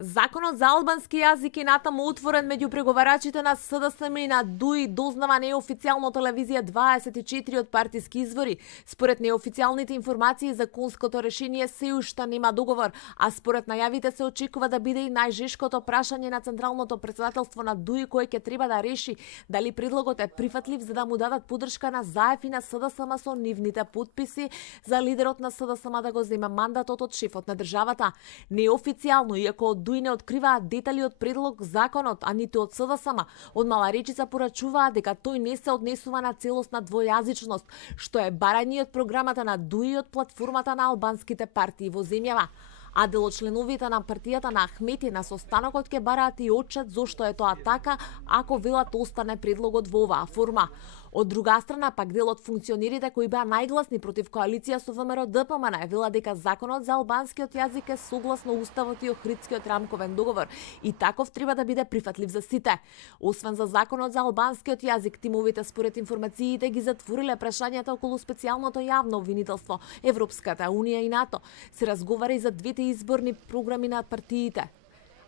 Законот за албански јазик е натаму отворен меѓу преговарачите на СДСМ и на ДУИ, дознава неофицијално телевизија 24 од партиски извори. Според неофицијалните информации, законското решение се уште нема договор, а според најавите се очекува да биде и најжешкото прашање на Централното претседателство на ДУИ, кој ќе треба да реши дали предлогот е прифатлив за да му дадат поддршка на ЗАЕФ и на СДСМ со нивните подписи за лидерот на СДСМ да го зема мандатот од шефот на државата. Неофицијално, иако од ДУИ не откриваат детали од предлог законот, а ниту од СДСМ, од мала речица порачуваат дека тој не се однесува на целосна двојазичност, што е барање од програмата на ДУИ од платформата на албанските партии во земјава. А дел од членовите на партијата на Ахмети на состанокот ќе бараат и отчет зошто е тоа така, ако велат остане предлогот во оваа форма. Од друга страна, пак дел од функционерите кои беа најгласни против коалиција со ВМРО ДПМН вела дека законот за албанскиот јазик е согласно уставот и Охридскиот рамковен договор и таков треба да биде прифатлив за сите. Освен за законот за албанскиот јазик, тимовите според информациите ги затвориле прашањата околу специјалното јавно обвинителство, Европската унија и НАТО. Се разговара и за двете изборни програми на партиите,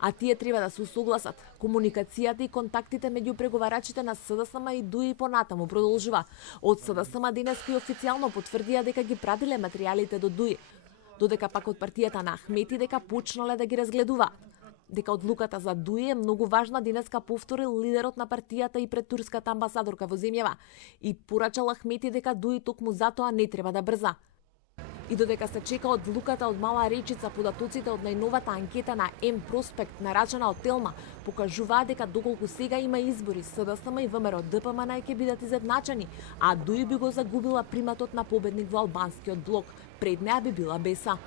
а тие треба да се усогласат. Комуникацијата и контактите меѓу преговарачите на СДСМ и ДУИ понатаму продолжува. Од СДСМ денеска и официјално потврдија дека ги пратиле материјалите до ДУИ, додека пак од партијата на Ахмети дека почнале да ги разгледуваат. Дека одлуката за ДУИ е многу важна, денеска повторил лидерот на партијата и пред турската амбасадорка во земјава и порачал Ахмети дека ДУИ токму затоа не треба да брза. И додека се чека одлуката од мала речица, податоците од најновата анкета на М-Проспект, нарачана од Телма, покажуваат дека доколку сега има избори, СДСМ и ВМРО ДПМН ќе бидат изедначени, а ДУИ би го загубила приматот на победник во албанскиот блок. Пред неа би била Беса.